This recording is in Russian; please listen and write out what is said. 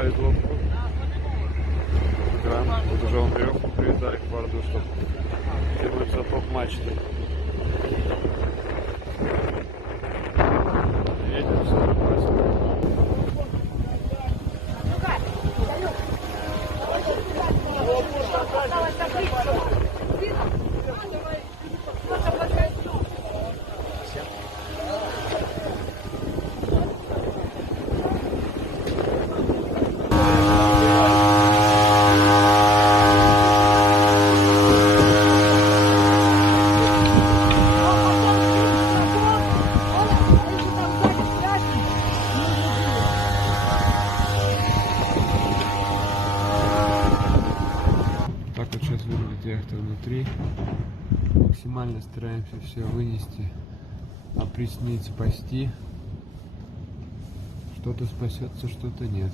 поставить лодку. Кран. Вот уже он веревку привязали к борду, чтобы тянуть за топ мачты. Ветер все запасывает. Так вот сейчас выглядит яхта внутри. Максимально стараемся все вынести, опреснить, спасти. Что-то спасется, что-то нет.